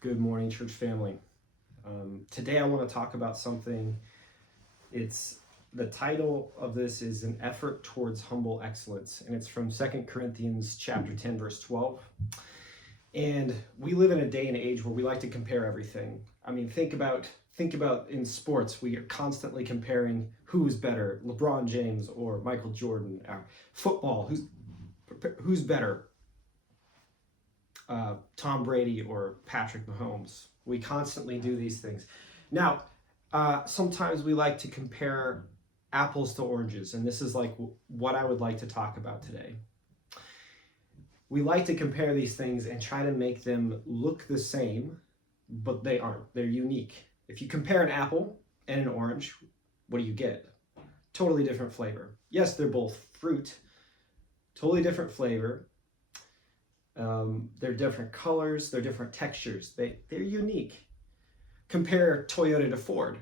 Good morning, church family. Today I want to talk about something. The title of this is An Effort Towards Humble Excellence, and it's from 2 Corinthians chapter 10, verse 12. And we live in a day and age where we like to compare everything. I mean, think about in sports, we are constantly comparing who's better, LeBron James or Michael Jordan. Football, who's better? Tom Brady or Patrick Mahomes. We constantly do these things. Now, sometimes we like to compare apples to oranges, and this is like what I would like to talk about today. We like to compare these things and try to make them look the same, but they aren't. They're unique. If you compare an apple and an orange, what do you get? Totally different flavor. Yes, they're both fruit, totally different flavor. They're different colors, they're different textures, they're unique. Compare Toyota to Ford.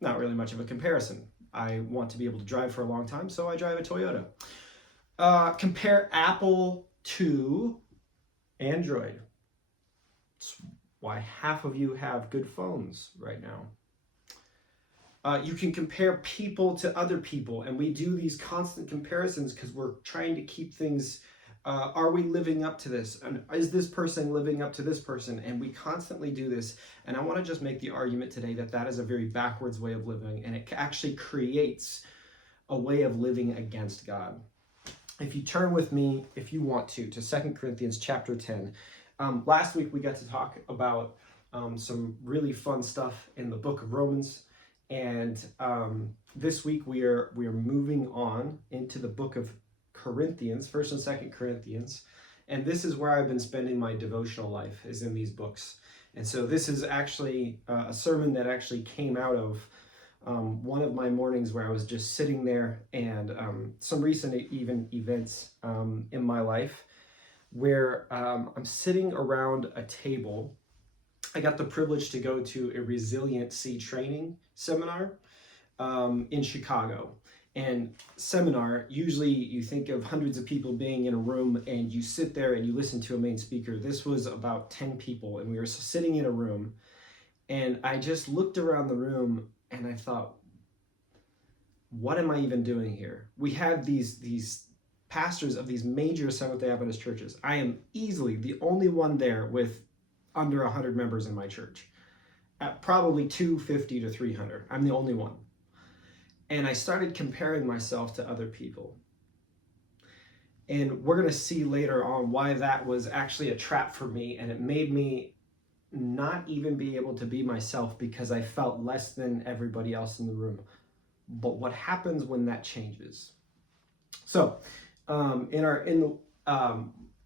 Not really much of a comparison. I want to be able to drive for a long time, so I drive a Toyota. Compare Apple to Android. That's why half of you have good phones right now. You can compare people to other people, and we do these constant comparisons because we're trying to keep things. Are we living up to this? And is this person living up to this person? And we constantly do this. And I want to just make the argument today that that is a very backwards way of living, and it actually creates a way of living against God. If you turn with me, if you want to 2 Corinthians chapter 10. Last week we got to talk about some really fun stuff in the book of Romans. And this week we are moving on into the book of Corinthians, 1st and 2nd Corinthians, and this is where I've been spending my devotional life, is in these books. And so this is actually a sermon that actually came out of one of my mornings where I was just sitting there, and some recent events in my life where I'm sitting around a table. I got the privilege to go to a resiliency training seminar in Chicago. And seminar, usually you think of hundreds of people being in a room and you sit there and you listen to a main speaker. This was about 10 people, and we were sitting in a room, and I just looked around the room and I thought, what am I even doing here? We have these pastors of these major Seventh-day Adventist churches. I am easily the only one there with under 100 members in my church. At probably 250 to 300. I'm the only one. And I started comparing myself to other people. And we're going to see later on why that was actually a trap for me. And it made me not even be able to be myself because I felt less than everybody else in the room. But what happens when that changes? So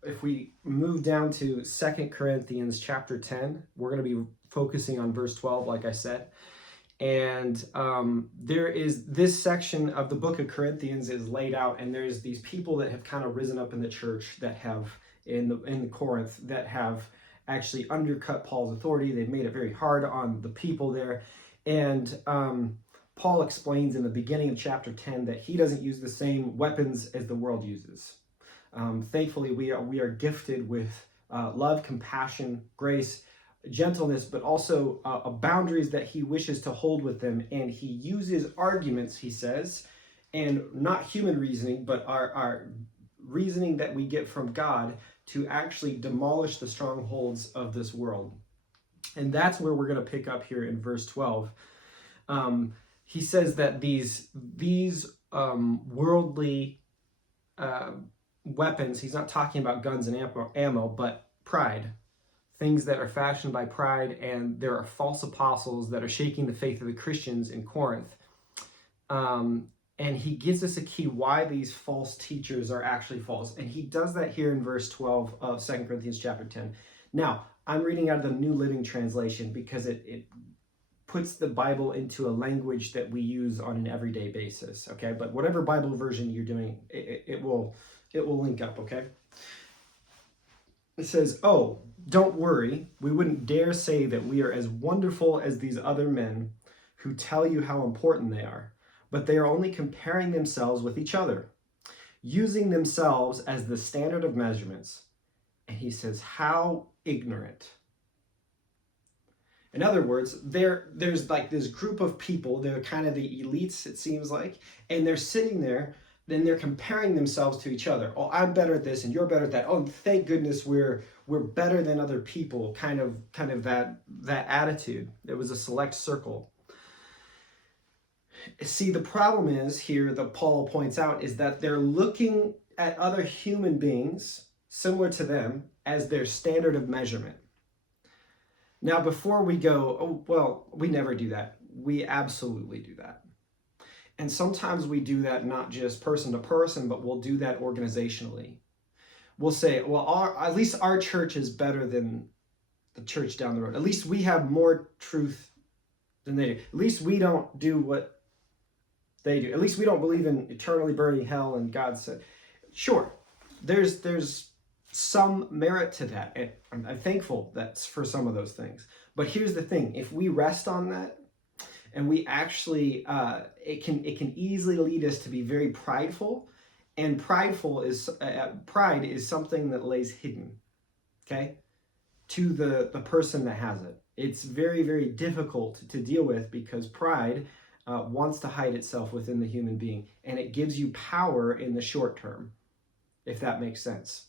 if we move down to 2 Corinthians chapter 10, we're going to be focusing on verse 12, like I said. And there is this section of the book of Corinthians is laid out, and there's these people that have kind of risen up in the church that have in the Corinth that have actually undercut Paul's authority. They've made it very hard on the people there. And Paul explains in the beginning of chapter 10 that he doesn't use the same weapons as the world uses. Thankfully, we are gifted with love, compassion, grace, gentleness, but also boundaries that he wishes to hold with them. And he uses arguments, he says, and not human reasoning, but our reasoning that we get from God to actually demolish the strongholds of this world. And that's where we're going to pick up here in verse 12. He says that these worldly weapons, he's not talking about guns and ammo, but pride. Things that are fashioned by pride, and there are false apostles that are shaking the faith of the Christians in Corinth. And he gives us a key why these false teachers are actually false. And he does that here in verse 12 of 2 Corinthians chapter 10. Now, I'm reading out of the New Living Translation because it puts the Bible into a language that we use on an everyday basis, okay? But whatever Bible version you're doing, it will link up, okay? It says, "Oh, don't worry, we wouldn't dare say that we are as wonderful as these other men who tell you how important they are, but they are only comparing themselves with each other, using themselves as the standard of measurements." And he says, how ignorant. In other words, there's like this group of people, they're kind of the elites, it seems like, and they're sitting there, then they're comparing themselves to each other. Oh, I'm better at this and you're better at that. Oh, thank goodness we're better than other people, kind of that attitude. It was a select circle. See, the problem is here that Paul points out is that they're looking at other human beings similar to them as their standard of measurement. Now, before we go, oh, well, we never do that. We absolutely do that. And sometimes we do that not just person to person, but we'll do that organizationally. We'll say, well, at least our church is better than the church down the road. At least we have more truth than they do. At least we don't do what they do. At least we don't believe in eternally burning hell and God said. Sure, there's some merit to that. And I'm thankful that's for some of those things. But here's the thing. If we rest on that, and we actually, it can easily lead us to be very prideful, and pride is something that lays hidden, okay, to the person that has it. It's very, very difficult to deal with because pride wants to hide itself within the human being, and it gives you power in the short term, if that makes sense.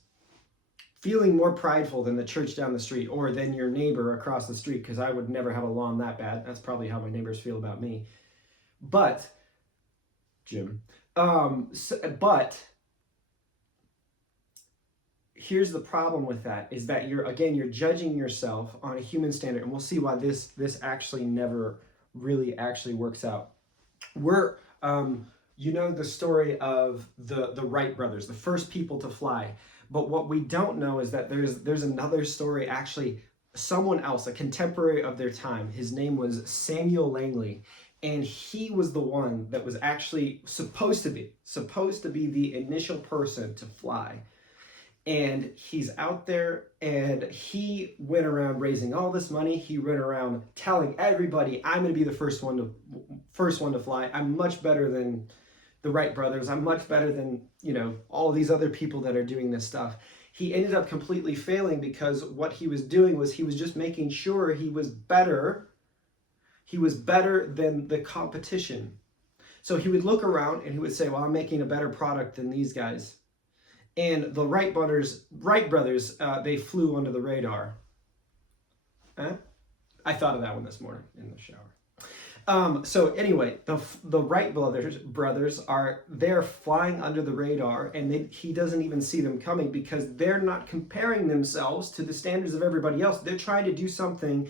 Feeling more prideful than the church down the street or than your neighbor across the street, because I would never have a lawn that bad. That's probably how my neighbors feel about me. But, Jim, but here's the problem with that, is that you're judging yourself on a human standard, and we'll see why this actually never really actually works out. We're, you know the story of the Wright brothers, the first people to fly. But what we don't know is that there's another story, actually, someone else, a contemporary of their time. His name was Samuel Langley, and he was the one that was actually supposed to be the initial person to fly. And he's out there, and he went around raising all this money. He went around telling everybody, I'm going to be the first one to fly. I'm much better than the Wright brothers. I'm much better than, all these other people that are doing this stuff. He ended up completely failing because what he was doing was he was just making sure he was better. He was better than the competition. So he would look around and he would say, well, I'm making a better product than these guys. And the Wright brothers, they flew under the radar. I thought of that one this morning in the shower. So anyway, the Wright brothers they're flying under the radar, and he doesn't even see them coming because they're not comparing themselves to the standards of everybody else. They're trying to do something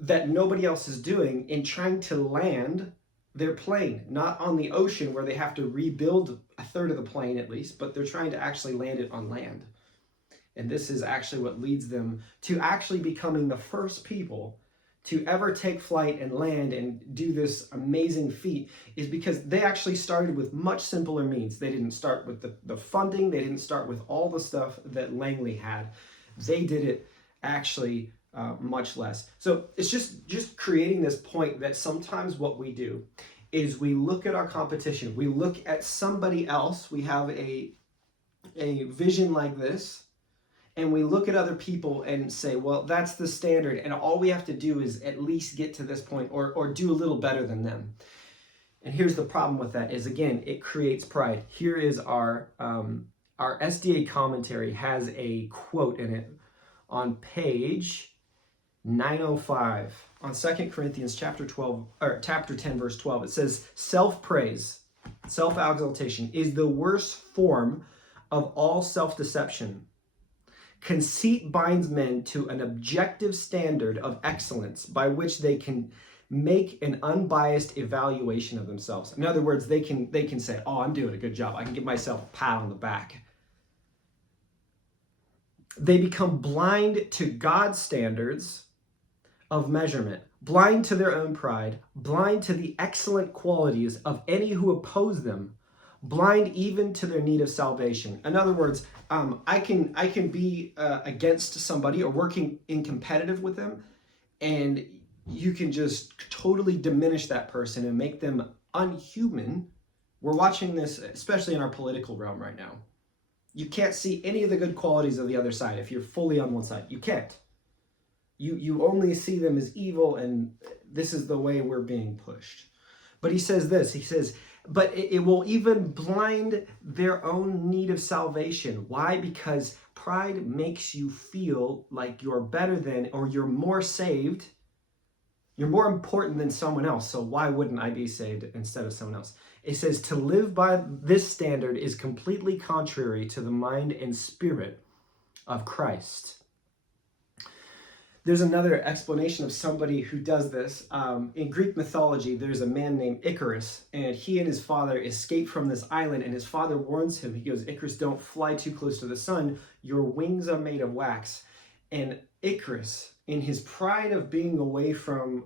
that nobody else is doing in trying to land their plane, not on the ocean where they have to rebuild a third of the plane at least, but they're trying to actually land it on land. And this is actually what leads them to actually becoming the first people to ever take flight and land and do this amazing feat, is because they actually started with much simpler means. They didn't start with the funding. They didn't start with all the stuff that Langley had. They did it actually much less. So it's just creating this point that sometimes what we do is we look at our competition. We look at somebody else. We have a vision like this, and we look at other people and say, well, that's the standard, and all we have to do is at least get to this point or do a little better than them. And here's the problem with that is, again, it creates pride. Here is our SDA Commentary has a quote in it on page 905 on 2 Corinthians chapter 10, verse 12. It says, self-praise, self-exaltation is the worst form of all self-deception. Conceit binds men to an objective standard of excellence by which they can make an unbiased evaluation of themselves. In other words, they can say, oh, I'm doing a good job. I can give myself a pat on the back. They become blind to God's standards of measurement, blind to their own pride, blind to the excellent qualities of any who oppose them, blind even to their need of salvation. In other words, I can be against somebody or working in competitive with them, and you can just totally diminish that person and make them unhuman. We're watching this, especially in our political realm right now. You can't see any of the good qualities of the other side if you're fully on one side. You can't. You only see them as evil, and this is the way we're being pushed. But he says this, he says, but it will even blind their own need of salvation. Why? Because pride makes you feel like you're better than, or you're more saved. You're more important than someone else. So why wouldn't I be saved instead of someone else? It says to live by this standard is completely contrary to the mind and spirit of Christ. There's another explanation of somebody who does this. In Greek mythology, there's a man named Icarus, and he and his father escape from this island, and his father warns him. He goes, Icarus, don't fly too close to the sun. Your wings are made of wax. And Icarus, in his pride of being away from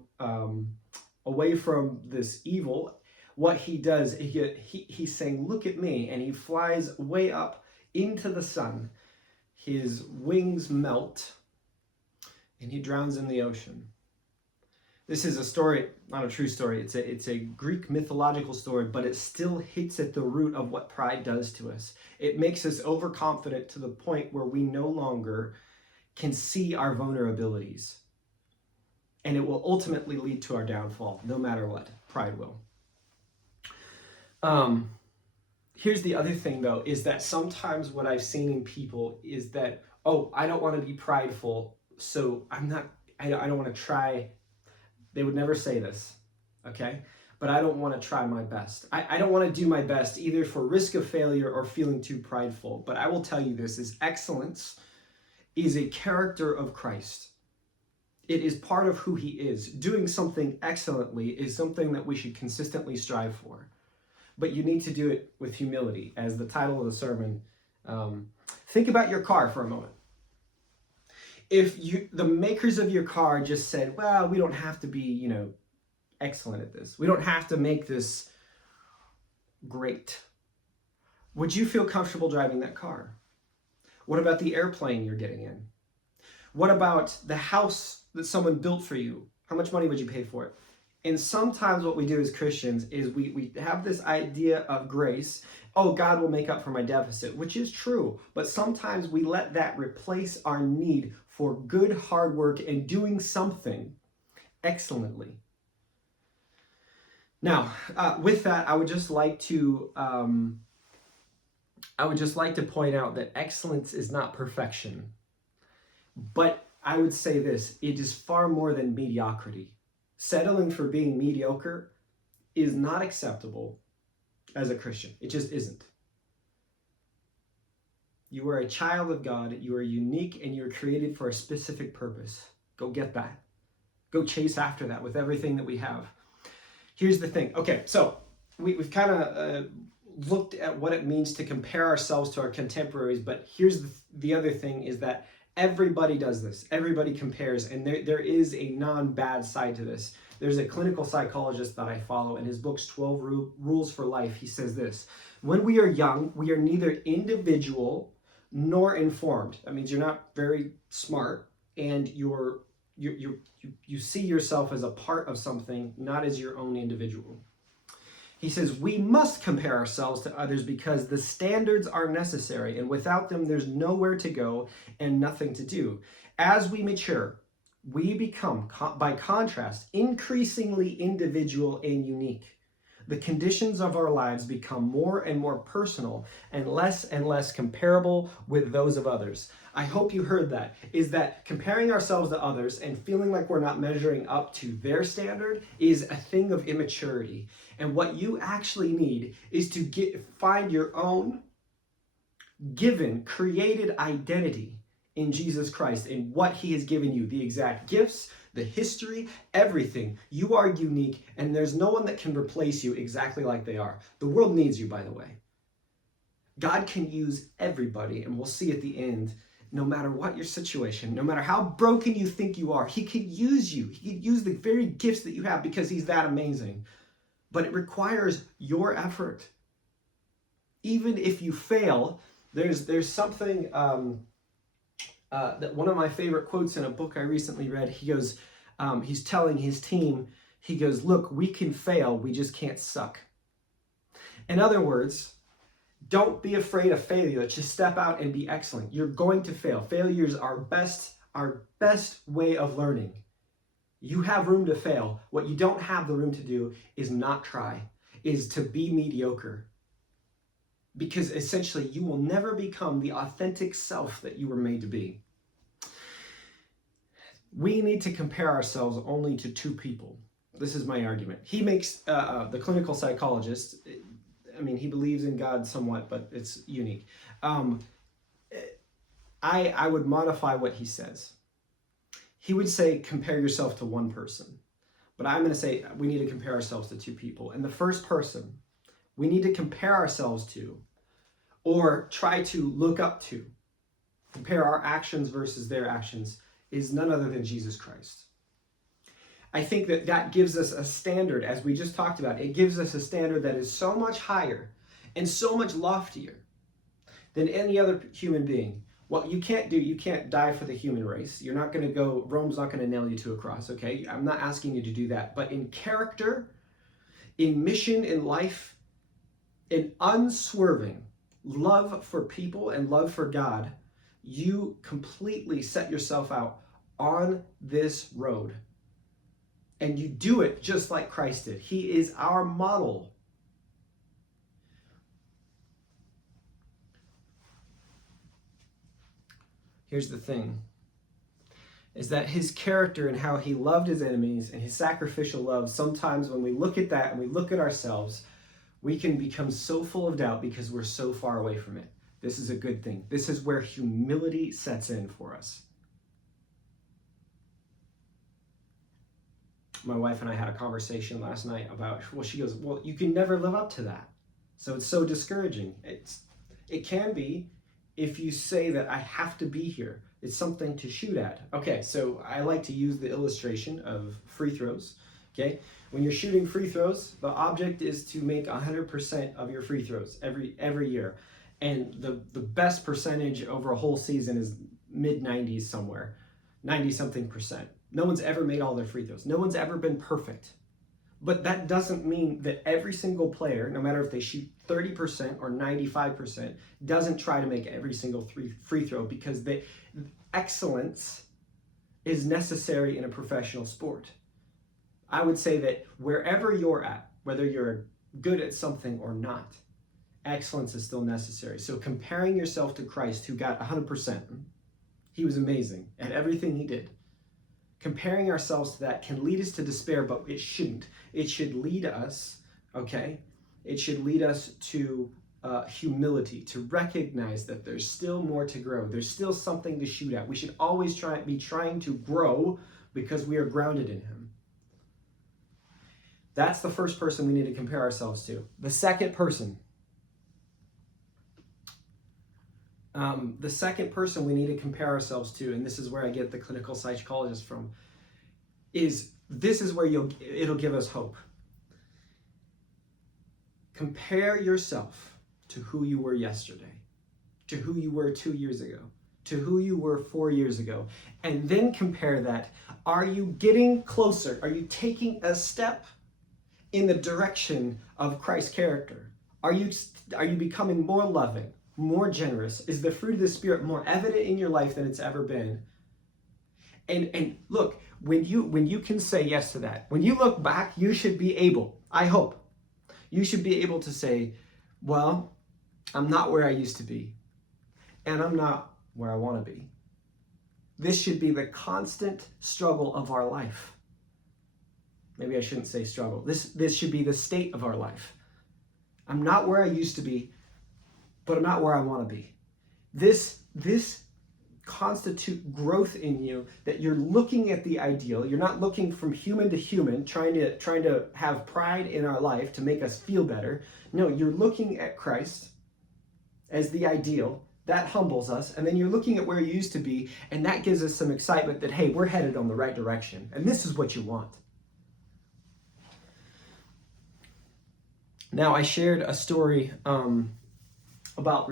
this evil, what he does, he's saying, look at me, and he flies way up into the sun. His wings melt, and he drowns in the ocean. This is a story, not a true story. It's a Greek mythological story, but it still hits at the root of what pride does to us. It makes us overconfident to the point where we no longer can see our vulnerabilities. And it will ultimately lead to our downfall, no matter what. Pride will. Here's the other thing, though, is that sometimes what I've seen in people is that, oh, I don't want to be prideful, so I don't want to try. They would never say this, okay? But I don't want to try my best. I don't want to do my best either for risk of failure or feeling too prideful. But I will tell you this, is excellence is a character of Christ. It is part of who he is. Doing something excellently is something that we should consistently strive for. But you need to do it with humility, as the title of the sermon. Think about your car for a moment. If the makers of your car just said, well, we don't have to be, excellent at this. We don't have to make this great. Would you feel comfortable driving that car? What about the airplane you're getting in? What about the house that someone built for you? How much money would you pay for it? And sometimes what we do as Christians is we have this idea of grace. Oh, God will make up for my deficit, which is true. But sometimes we let that replace our need for good hard work and doing something excellently. Now, with that, I would just like to point out that excellence is not perfection. But I would say this, it is far more than mediocrity. Settling for being mediocre is not acceptable as a Christian. It just isn't. You are a child of God. You are unique, and you're created for a specific purpose. Go get that. Go chase after that with everything that we have. Here's the thing. Okay, so we've kind of looked at what it means to compare ourselves to our contemporaries, but here's the other thing is that everybody does this. Everybody compares, and there is a non-bad side to this. There's a clinical psychologist that I follow. In his books, 12 Rules for Life, he says this. When we are young, we are neither individual nor informed. That means you're not very smart, and you see yourself as a part of something, not as your own individual. He says, we must compare ourselves to others because the standards are necessary, and without them, there's nowhere to go and nothing to do. As we mature, we become, by contrast, increasingly individual and unique. The conditions of our lives become more and more personal and less comparable with those of others. I hope you heard that, is that comparing ourselves to others and feeling like we're not measuring up to their standard is a thing of immaturity. And what you actually need is to find your own given, created identity in Jesus Christ and what he has given you, the exact gifts, the history, everything. You are unique, and there's no one that can replace you exactly like they are. The world needs you, by the way. God can use everybody, and we'll see at the end, no matter what your situation, no matter how broken you think you are, he could use you. He could use the very gifts that you have because he's that amazing. But it requires your effort. Even if you fail, there's something that one of my favorite quotes in a book I recently read. He goes, he's telling his team, he goes, look, we can fail, we just can't suck. In other words, don't be afraid of failure. Just step out and be excellent. You're going to fail. Failure is our best our best way of learning. You have room to fail. What you don't have the room to do is not try, is to be mediocre. Because essentially you will never become the authentic self that you were made to be. We need to compare ourselves only to two people. This is my argument. He makes, the clinical psychologist, I mean, he believes in God somewhat, but it's unique. I would modify what he says. He would say, compare yourself to one person. But I'm going to say we need to compare ourselves to two people. And the first person we need to compare ourselves to, or try to look up to, compare our actions versus their actions, is none other than Jesus Christ. I think that that gives us a standard, as we just talked about. It gives us a standard that is so much higher and so much loftier than any other human being. What you can't do, you can't die for the human race. You're not going to go, Rome's not going to nail you to a cross, okay? I'm not asking you to do that. But in character, in mission, in life, in unswerving love for people and love for God, you completely set yourself out on this road. And you do it just like Christ did. He is our model. Here's the thing, is that his character and how he loved his enemies and his sacrificial love, sometimes when we look at that and we look at ourselves, we can become so full of doubt because we're so far away from it. This is a good thing. This is where humility sets in for us. My wife and I had a conversation last night about, well, she goes, well, you can never live up to that. So it's so discouraging. It can be if you say that I have to be here. It's something to shoot at. Okay, so I like to use the illustration of free throws. Okay, when you're shooting free throws, the object is to make 100% of your free throws every year. And the best percentage over a whole season is mid-90s somewhere, 90-something%. No one's ever made all their free throws. No one's ever been perfect. But that doesn't mean that every single player, no matter if they shoot 30% or 95%, doesn't try to make every single free throw, because excellence is necessary in a professional sport. I would say that wherever you're at, whether you're good at something or not, excellence is still necessary. So comparing yourself to Christ, who got 100%, he was amazing at everything he did. Comparing ourselves to that can lead us to despair, but it shouldn't. It should lead us, okay? It should lead us to humility, to recognize that there's still more to grow. There's still something to shoot at. We should always be trying to grow because we are grounded in him. That's the first person we need to compare ourselves to. The second person we need to compare ourselves to, and this is where I get the clinical psychologist from, is this is where it'll give us hope. Compare yourself to who you were yesterday, to who you were 2 years ago, to who you were 4 years ago, and then compare that. Are you getting closer? Are you taking a step in the direction of Christ's character? Are you becoming more loving, more generous? Is the fruit of the Spirit more evident in your life than it's ever been? And look, when you can say yes to that, when you look back, you should be able, I hope, you should be able to say, well, I'm not where I used to be, and I'm not where I want to be. This should be the constant struggle of our life. Maybe I shouldn't say struggle. This should be the state of our life. I'm not where I used to be, but I'm not where I want to be. This constitute growth in you, that you're looking at the ideal. You're not looking from human to human, trying to have pride in our life to make us feel better. No, you're looking at Christ as the ideal. That humbles us. And then you're looking at where you used to be, and that gives us some excitement that, hey, we're headed on the right direction. And this is what you want. Now, I shared a story about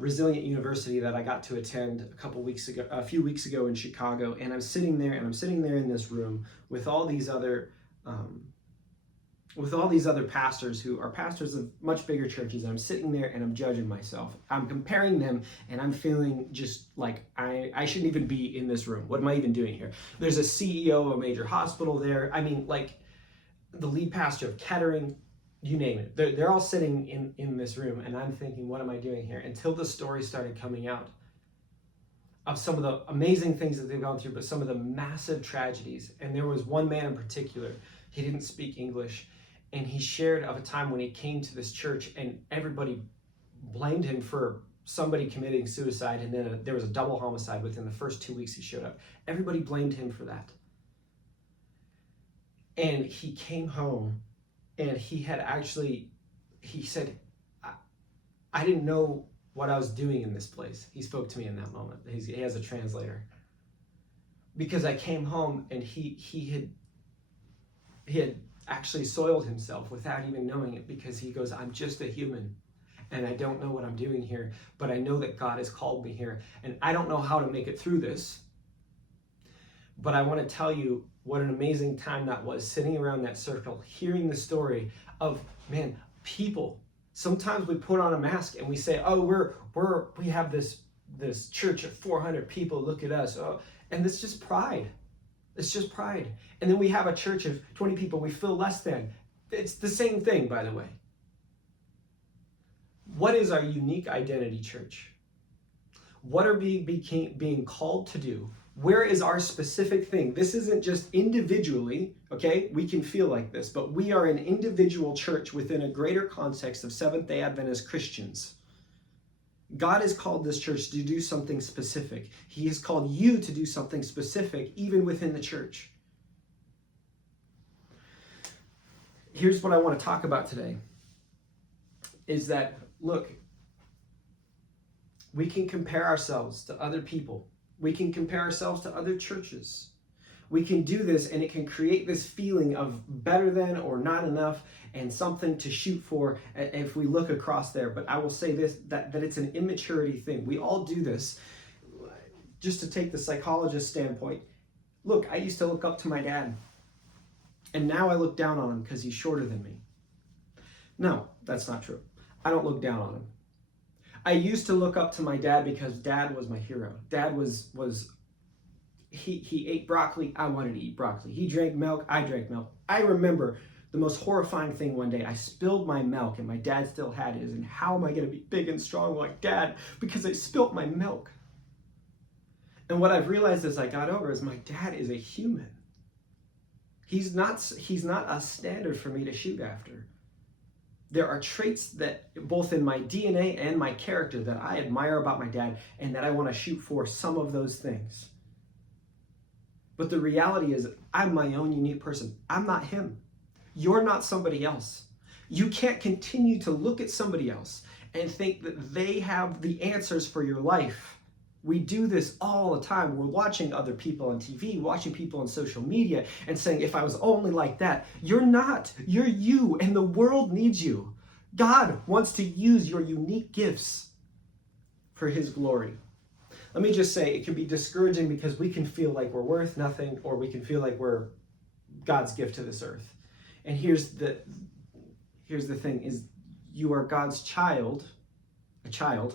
Resilient University that I got to attend a few weeks ago in Chicago, and I'm sitting there in this room with all these other with all these other pastors who are pastors of much bigger churches, and I'm sitting there and I'm judging myself. I'm comparing them, and I'm feeling just like I shouldn't even be in this room. What am I even doing here? There's a CEO of a major hospital there. I mean, like the lead pastor of Kettering, you name it. They're all sitting in this room, and I'm thinking, what am I doing here? Until the story started coming out of some of the amazing things that they've gone through, but some of the massive tragedies. And there was one man in particular, he didn't speak English, and he shared of a time when he came to this church and everybody blamed him for somebody committing suicide, and then there was a double homicide within the first 2 weeks he showed up. Everybody blamed him for that. And he came home, and he said, I didn't know what I was doing in this place. He spoke to me in that moment. He has a translator. Because I came home, and he had actually soiled himself without even knowing it, because he goes, I'm just a human, and I don't know what I'm doing here, but I know that God has called me here, and I don't know how to make it through this. But I want to tell you what an amazing time that was, sitting around that circle, hearing the story of, man, people. Sometimes we put on a mask and we say, oh, we have this church of 400 people, look at us. Oh, and it's just pride. It's just pride. And then we have a church of 20 people, we feel less than. It's the same thing, by the way. What is our unique identity, church? What are we being called to do? Where is our specific thing? This isn't just individually, okay? We can feel like this, but we are an individual church within a greater context of Seventh-day Adventist Christians. God has called this church to do something specific. He has called you to do something specific, even within the church. Here's what I want to talk about today, is that, look, we can compare ourselves to other people. We can compare ourselves to other churches. We can do this, and it can create this feeling of better than or not enough and something to shoot for if we look across there. But I will say this, that it's an immaturity thing. We all do this. Just to take the psychologist standpoint, look, I used to look up to my dad, and now I look down on him because he's shorter than me. No, that's not true. I don't look down on him. I used to look up to my dad because dad was my hero. Dad he ate broccoli, I wanted to eat broccoli. He drank milk, I drank milk. I remember the most horrifying thing one day. I spilled my milk and my dad still had his. And how am I going to be big and strong like dad? Because I spilled my milk. And what I've realized as I got over is my dad is a human. He's not a standard for me to shoot after. There are traits that both in my DNA and my character that I admire about my dad, and that I want to shoot for some of those things. But the reality is, I'm my own unique person. I'm not him. You're not somebody else. You can't continue to look at somebody else and think that they have the answers for your life. We do this all the time. We're watching other people on TV, watching people on social media, and saying, if I was only like that. You're not. You're you, and the world needs you. God wants to use your unique gifts for his glory. Let me just say, it can be discouraging because we can feel like we're worth nothing, or we can feel like we're God's gift to this earth. And here's the thing, is you are God's child, a child.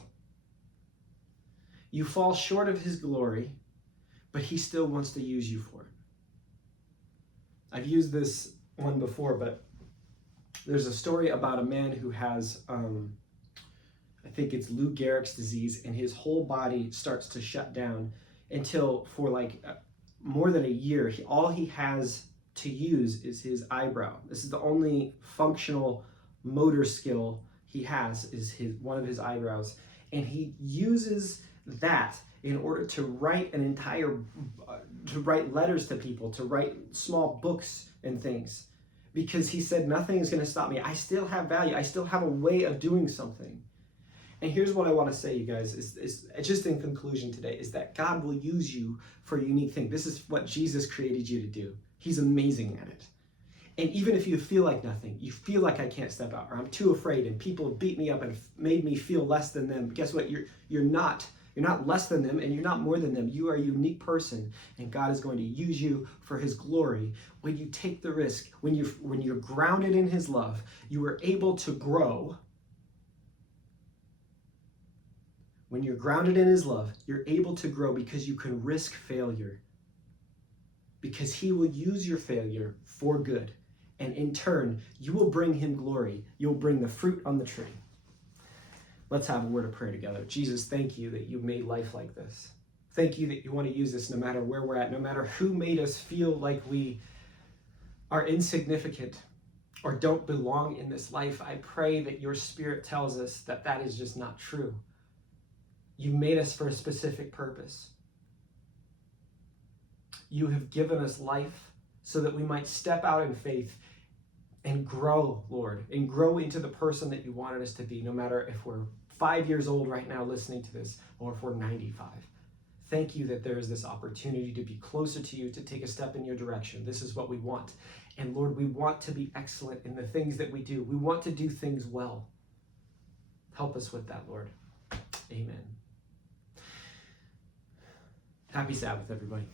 You fall short of his glory, but he still wants to use you for it. I've used this one before, but there's a story about a man who has, I think it's Lou Gehrig's disease, and his whole body starts to shut down until for like more than a year, all he has to use is his eyebrow. This is the only functional motor skill he has, is one of his eyebrows. And he uses that in order to write to write letters to people, to write small books and things, because he said, nothing is going to stop me. I still have value. I still have a way of doing something. And here's what I want to say, you guys, is just in conclusion today, is that God will use you for a unique thing. This is what Jesus created you to do. He's amazing at it. And even if you feel like nothing, you feel like I can't step out, or I'm too afraid, and people beat me up and made me feel less than them, guess what? You're not. You're not less than them and you're not more than them. You are a unique person, and God is going to use you for his glory. When you take the risk, when you're grounded in his love, you are able to grow. When you're grounded in his love, you're able to grow because you can risk failure. Because he will use your failure for good. And in turn, you will bring him glory. You'll bring the fruit on the tree. Let's have a word of prayer together. Jesus, thank you that you made life like this. Thank you that you want to use this no matter where we're at, no matter who made us feel like we are insignificant or don't belong in this life. I pray that your Spirit tells us that that is just not true. You made us for a specific purpose. You have given us life so that we might step out in faith and grow, Lord, and grow into the person that you wanted us to be, no matter if we're 5 years old right now listening to this or if we're 95. Thank you that there is this opportunity to be closer to you, to take a step in your direction. This is what we want. And Lord, we want to be excellent in the things that we do. We want to do things well. Help us with that, Lord. Amen. Happy Sabbath, everybody.